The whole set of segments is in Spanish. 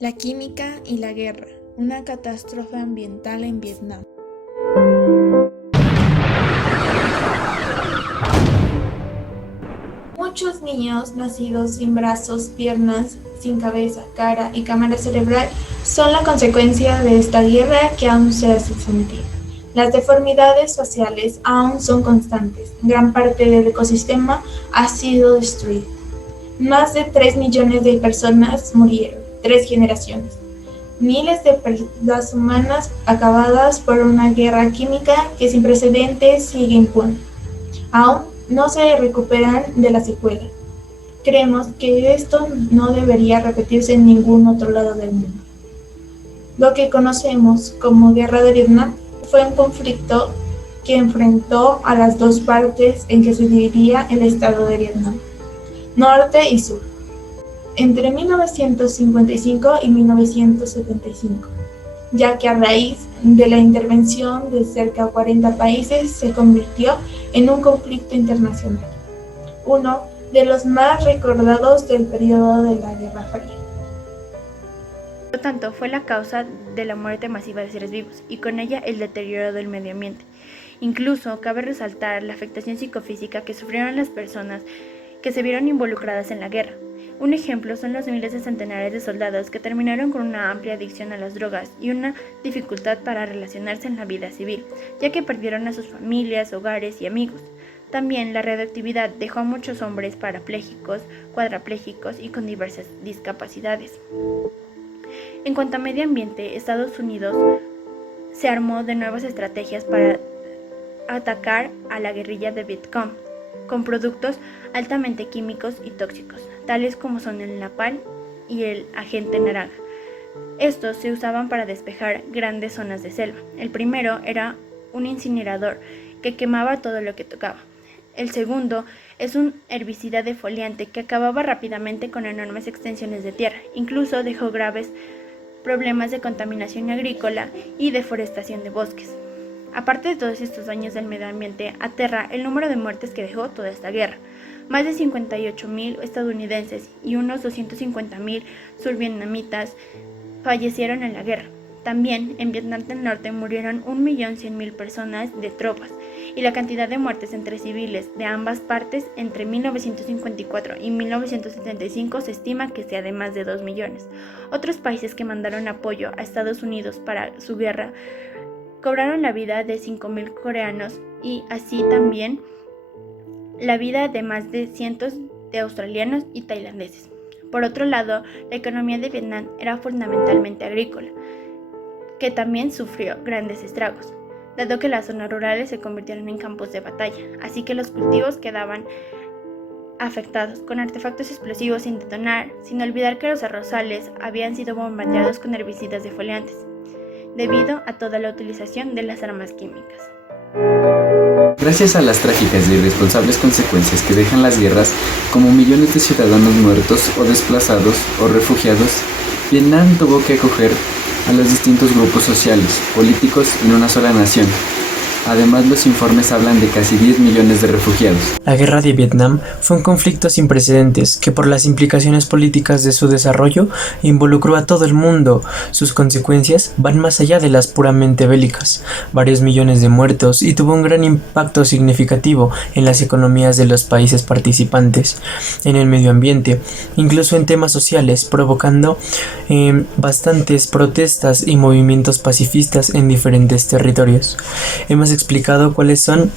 La química y la guerra, una catástrofe ambiental en Vietnam. Muchos niños nacidos sin brazos, piernas, sin cabeza, cara y cámara cerebral son la consecuencia de esta guerra que aún se hace sentir. Las deformidades faciales aún son constantes. Gran parte del ecosistema ha sido destruido. Más de 3 millones de personas murieron, 3 generaciones. Miles de vidas humanas acabadas por una guerra química que sin precedentes sigue impune. Aún no se recuperan de la secuela. Creemos que esto no debería repetirse en ningún otro lado del mundo. Lo que conocemos como Guerra de Vietnam fue un conflicto que enfrentó a las dos partes en que se dividía el estado de Vietnam, norte y sur, entre 1955 y 1975, ya que a raíz de la intervención de cerca de 40 países se convirtió en un conflicto internacional, uno de los más recordados del periodo de la Guerra Fría. Por lo tanto, fue la causa de la muerte masiva de seres vivos y con ella el deterioro del medio ambiente. Incluso cabe resaltar la afectación psicofísica que sufrieron las personas que se vieron involucradas en la guerra. Un ejemplo son los miles de centenares de soldados que terminaron con una amplia adicción a las drogas y una dificultad para relacionarse en la vida civil, ya que perdieron a sus familias, hogares y amigos. También la radioactividad dejó a muchos hombres parapléjicos, cuadraplégicos y con diversas discapacidades. En cuanto a medio ambiente, Estados Unidos se armó de nuevas estrategias para atacar a la guerrilla de Vietcong con productos altamente químicos y tóxicos, tales como son el napalm y el agente naranja. Estos se usaban para despejar grandes zonas de selva. El primero era un incinerador que quemaba todo lo que tocaba. El segundo es un herbicida defoliante que acababa rápidamente con enormes extensiones de tierra. Incluso dejó graves problemas de contaminación agrícola y deforestación de bosques. Aparte de todos estos daños del medio ambiente, aterra el número de muertes que dejó toda esta guerra. Más de 58,000 estadounidenses y unos 250,000 survietnamitas fallecieron en la guerra. También en Vietnam del Norte murieron 1.100.000 personas de tropas, y la cantidad de muertes entre civiles de ambas partes entre 1954 y 1975 se estima que sea de más de 2 millones. Otros países que mandaron apoyo a Estados Unidos para su guerra cobraron la vida de 5,000 coreanos y así también la vida de más de cientos de australianos y tailandeses. Por otro lado, la economía de Vietnam era fundamentalmente agrícola, que también sufrió grandes estragos, dado que las zonas rurales se convirtieron en campos de batalla, así que los cultivos quedaban afectados con artefactos explosivos sin detonar, sin olvidar que los arrozales habían sido bombardeados con herbicidas defoliantes, debido a toda la utilización de las armas químicas. Gracias a las trágicas e irresponsables consecuencias que dejan las guerras, como millones de ciudadanos muertos o desplazados o refugiados, Vietnam tuvo que acoger a los distintos grupos sociales, políticos en una sola nación. Además, los informes hablan de casi 10 millones de refugiados. La guerra de Vietnam fue un conflicto sin precedentes que por las implicaciones políticas de su desarrollo involucró a todo el mundo. Sus consecuencias van más allá de las puramente bélicas, varios millones de muertos, y tuvo un gran impacto significativo en las economías de los países participantes, en el medio ambiente, incluso en temas sociales, provocando bastantes protestas y movimientos pacifistas en diferentes territorios. Hemos explicado cuáles son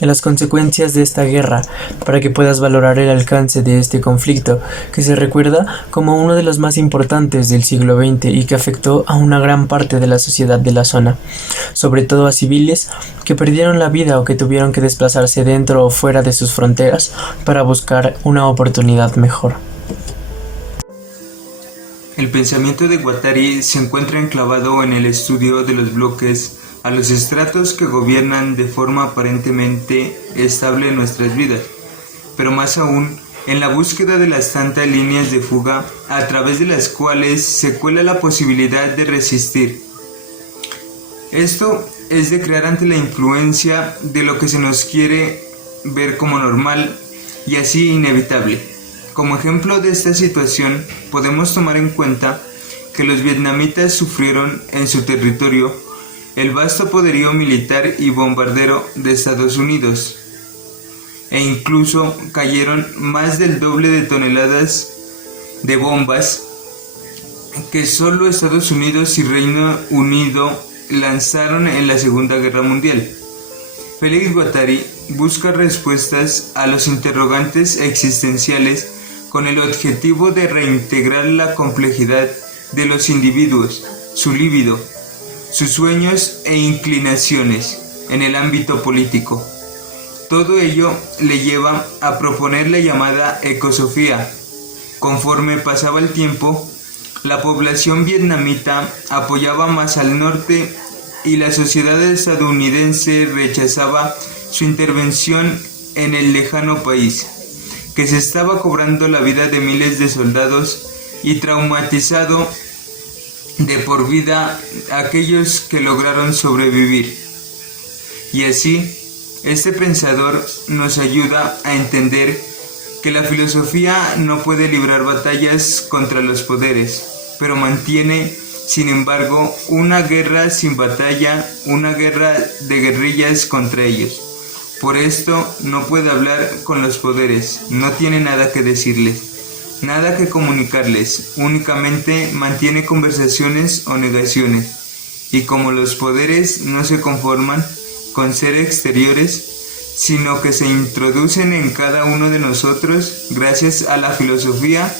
las consecuencias de esta guerra para que puedas valorar el alcance de este conflicto, que se recuerda como uno de los más importantes del siglo XX y que afectó a una gran parte de la sociedad de la zona, sobre todo a civiles que perdieron la vida o que tuvieron que desplazarse dentro o fuera de sus fronteras para buscar una oportunidad mejor. El pensamiento de Guattari se encuentra enclavado en el estudio de los bloques a los estratos que gobiernan de forma aparentemente estable nuestras vidas, pero más aún en la búsqueda de las tantas líneas de fuga a través de las cuales se cuela la posibilidad de resistir. Esto es de crear ante la influencia de lo que se nos quiere ver como normal y así inevitable. Como ejemplo de esta situación podemos tomar en cuenta que los vietnamitas sufrieron en su territorio el vasto poderío militar y bombardero de Estados Unidos, e incluso cayeron más del doble de toneladas de bombas que solo Estados Unidos y Reino Unido lanzaron en la Segunda Guerra Mundial. Félix Guattari busca respuestas a los interrogantes existenciales con el objetivo de reintegrar la complejidad de los individuos, su libido, sus sueños e inclinaciones en el ámbito político. Todo ello le lleva a proponer la llamada ecosofía. Conforme pasaba el tiempo, la población vietnamita apoyaba más al norte y la sociedad estadounidense rechazaba su intervención en el lejano país, que se estaba cobrando la vida de miles de soldados y traumatizado de por vida a aquellos que lograron sobrevivir. Y así, este pensador nos ayuda a entender que la filosofía no puede librar batallas contra los poderes, pero mantiene, sin embargo, una guerra sin batalla, una guerra de guerrillas contra ellos. Por esto no puede hablar con los poderes, no tiene nada que decirles, nada que comunicarles, únicamente mantiene conversaciones o negaciones. Y como los poderes no se conforman con ser exteriores, sino que se introducen en cada uno de nosotros, gracias a la filosofía,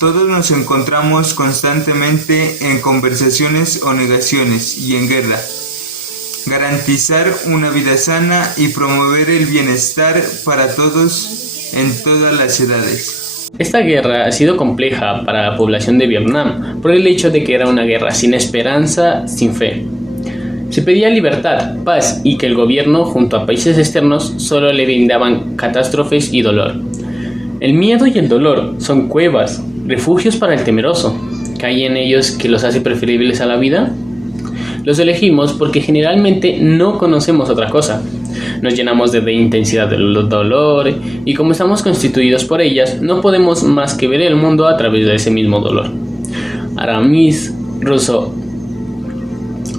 todos nos encontramos constantemente en conversaciones o negaciones y en guerra. Garantizar una vida sana y promover el bienestar para todos en todas las edades. Esta guerra ha sido compleja para la población de Vietnam por el hecho de que era una guerra sin esperanza, sin fe. Se pedía libertad, paz y que el gobierno, junto a países externos, solo le brindaban catástrofes y dolor. El miedo y el dolor son cuevas, refugios para el temeroso. ¿Qué hay en ellos que los hace preferibles a la vida? Los elegimos porque generalmente no conocemos otra cosa. Nos llenamos de intensidad del dolor y como estamos constituidos por ellas, no podemos más que ver el mundo a través de ese mismo dolor. Aramis, Rousseau.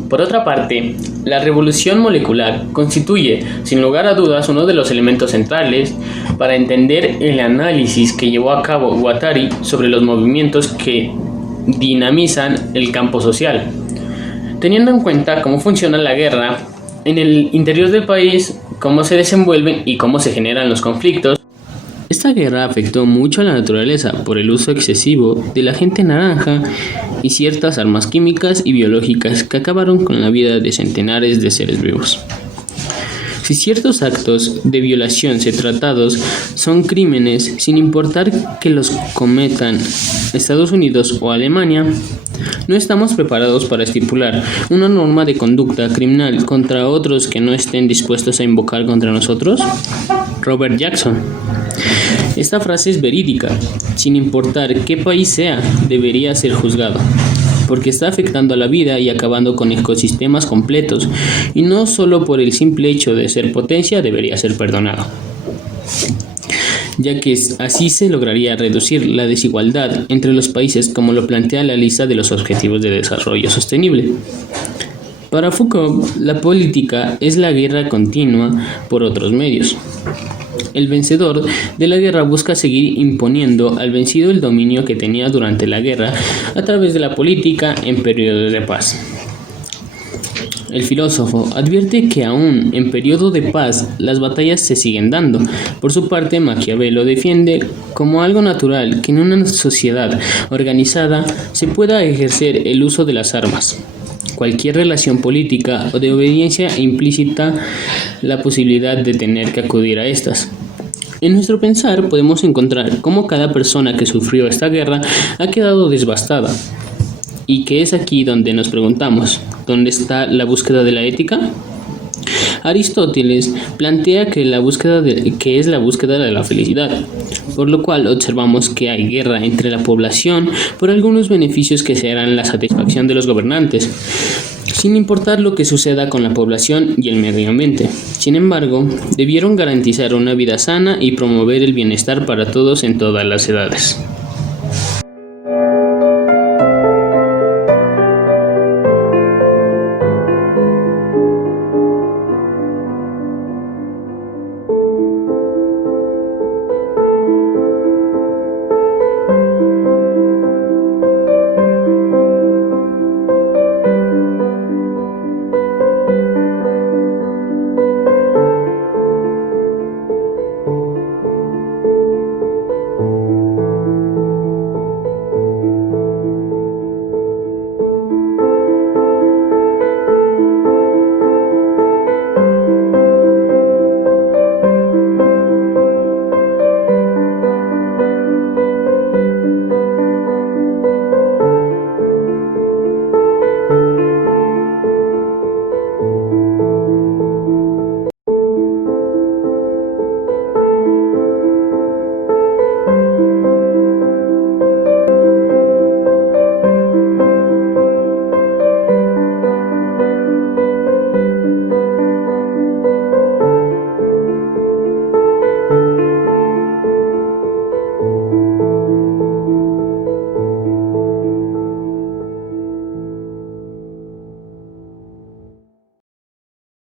Por otra parte, la revolución molecular constituye, sin lugar a dudas, uno de los elementos centrales para entender el análisis que llevó a cabo Guattari sobre los movimientos que dinamizan el campo social. Teniendo en cuenta cómo funciona la guerra en el interior del país, cómo se desenvuelven y cómo se generan los conflictos, esta guerra afectó mucho a la naturaleza por el uso excesivo de la agente naranja y ciertas armas químicas y biológicas que acabaron con la vida de centenares de seres vivos. Si ciertos actos de violación se tratados son crímenes, sin importar que los cometan Estados Unidos o Alemania, no estamos preparados para estipular una norma de conducta criminal contra otros que no estén dispuestos a invocar contra nosotros. Robert Jackson. Esta frase es verídica, sin importar qué país sea, debería ser juzgado, porque está afectando a la vida y acabando con ecosistemas completos, y no solo por el simple hecho de ser potencia debería ser perdonado, ya que así se lograría reducir la desigualdad entre los países como lo plantea la lista de los Objetivos de Desarrollo Sostenible. Para Foucault, la política es la guerra continua por otros medios. El vencedor de la guerra busca seguir imponiendo al vencido el dominio que tenía durante la guerra a través de la política en periodos de paz. El filósofo advierte que aún en periodo de paz las batallas se siguen dando. Por su parte, Maquiavelo defiende como algo natural que en una sociedad organizada se pueda ejercer el uso de las armas. Cualquier relación política o de obediencia implícita la posibilidad de tener que acudir a estas. En nuestro pensar podemos encontrar cómo cada persona que sufrió esta guerra ha quedado devastada, y que es aquí donde nos preguntamos, ¿dónde está la búsqueda de la ética? Aristóteles plantea que es la búsqueda de la felicidad, por lo cual observamos que hay guerra entre la población por algunos beneficios que serán la satisfacción de los gobernantes, sin importar lo que suceda con la población y el medio ambiente. Sin embargo, debieron garantizar una vida sana y promover el bienestar para todos en todas las edades.